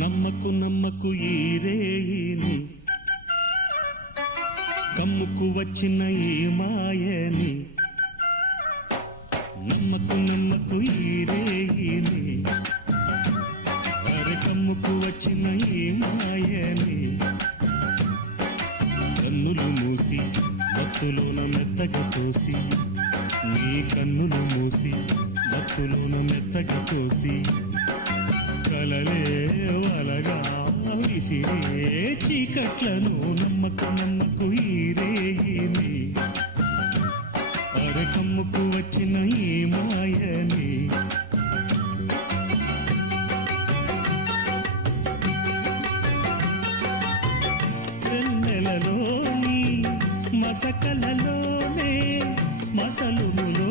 నమ్మకు నమ్మకు ఈ రేయిని, కమ్ముకు వచ్చిన ఈ మాయని. నమ్మకు నమ్మకు ఈ రేయిని, అరే కమ్ముకు వచ్చిన ఈ మాయని. కన్నులు మూసి మత్తులోన మెత్తగా తోసి, నీ కన్నులు మూసి మత్తులోన మెత్తగా తోసి, కలలే వలగా విసిరే చీకట్లను. నమ్మకు నమ్మకు ఈ రేయిని, అరే కమ్ముకు వచ్చిన ఈ మాయని. వెన్నెలలోని మసకలలోనే మసలుములో